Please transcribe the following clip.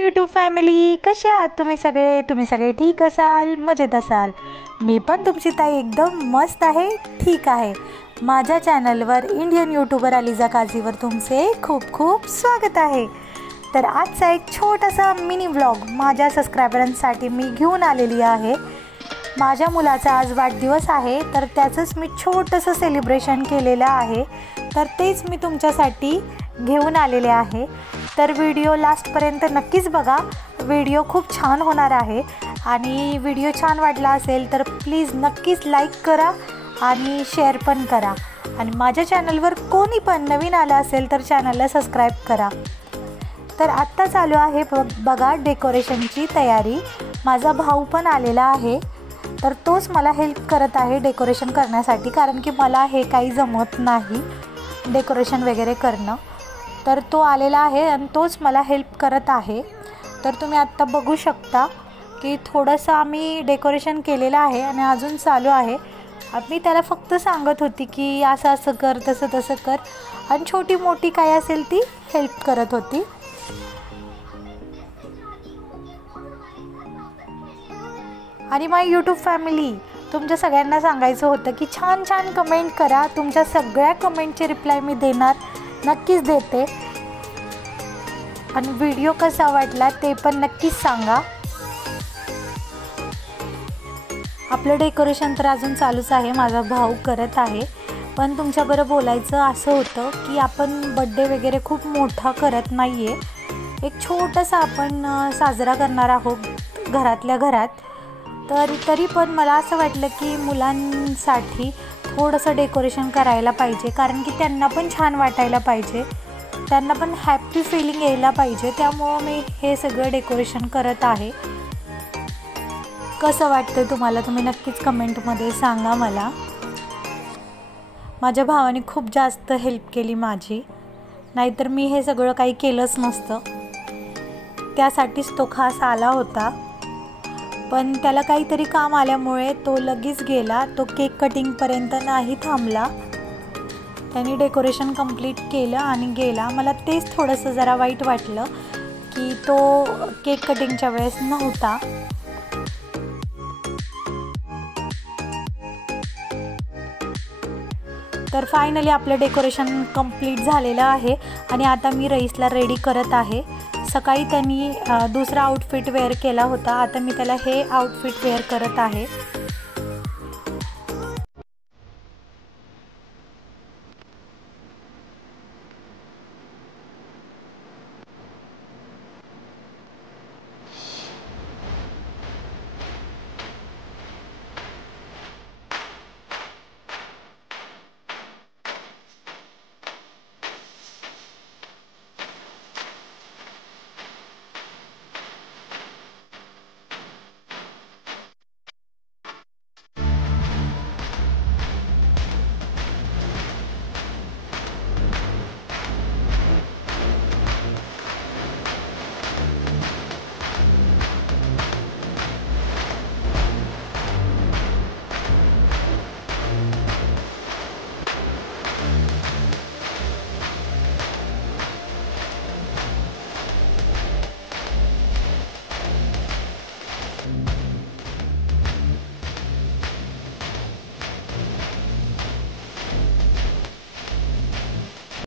माय YouTube family, कसे आहात तुम्ही सगळे ठीक असाल, मजेत असाल। मी पण तुमची ताई एकदम मस्त आहे, ठीक आहे। माझ्या चॅनलवर इंडियन यूट्यूबर अलिजा काझीवर तुमचे खूप खूप स्वागत आहे। तर आजचा एक छोटासा मिनी व्लॉग माझ्या सबस्क्रायबरांसाठी मी घेऊन आलेली आहे। माझ्या मुलाचा आज वाढदिवस आहे, तर त्याचंच मी छोटंसं सेलिब्रेशन केलेलं आहे, तर तेच मी तुमच्यासाठी घेऊन आलेले आहे। तर व्हिडिओ लास्टपर्यंत नक्कीच बघा, व्हिडिओ खूप छान होणार आहे। आणि व्हिडिओ छान वाटला असेल तर प्लीज नक्कीच लाईक करा आणि शेअर पण करा। आणि माझ्या चॅनलवर कोणी पण नवीन आलं असेल तर चॅनलला सबस्क्राईब करा। तर आत्ता चालू आहे बघा डेकोरेशनची तयारी। माझा भाऊ पण आलेला आहे, तर तोच मला हेल्प करत आहे डेकोरेशन करण्यासाठी, कारण की मला हे काही जमत नाही डेकोरेशन वगैरे करणं। तर तो आलेला आहे आणि तोच मला हेल्प करत आहे। तर तुम्ही आत्ता बघू शकता की थोडंसं आम्ही डेकोरेशन केलेलं आहे आणि अजून चालू आहे। मी त्याला फक्त सांगत होती की असं असं कर, तसं तसं कर, आणि छोटी मोठी काय असेल ती हेल्प करत होती। आणि माय यूट्यूब फॅमिली, तुमच्या सगळ्यांना सांगायचं होतं की छान छान कमेंट करा। तुमच्या सगळ्या कमेंटचे रिप्लाय मी देणार, नक्कीच देते। आणि व्हिडिओ कसा वाटला ते पण नक्कीच सांगा। आपलं डेकोरेशन तर अजून चालूच आहे, माझा भाऊ करत आहे। पण तुमच्याबरोबर बोलायचं असं होतं की आपण बड्डे वगैरे खूप मोठा करत नाही आहे, एक छोटासा आपण साजरा करणार आहोत घरातल्या घरात। तर तरी पण मला असं वाटलं की मुलांसाठी थोडंसं डेकोरेशन करायला पाहिजे, कारण की त्यांना पण छान वाटायला पाहिजे, त्यांना पण हॅपी फीलिंग यायला पाहिजे। त्यामुळं मी हे सगळं डेकोरेशन करत आहे। कसं वाटतं तुम्हाला, तुम्ही नक्कीच कमेंटमध्ये सांगा मला। माझ्या भावाने खूप जास्त हेल्प केली माझी, नाहीतर मी हे सगळं काही केलंच नसतं। त्यासाठीच तो खास आला होता, पण त्याला काहीतरी काम आल्यामुळे तो लगेच गेला, तो केक कटिंगपर्यंत नाही थांबला। त्याने डेकोरेशन कंप्लीट केलं आणि गेला। मला तेच थोडंसं जरा वाईट वाटलं की तो केक कटिंगच्या वेळेस नव्हता। तर फायनली आपलं डेकोरेशन कंप्लीट झालेलं आहे आणि आता मी रईसला रेडी करत आहे। सकाळी त्यांनी दुसरा आउटफिट वेअर केला होता, आता मी त्याला हे आउटफिट वेअर करत आहे।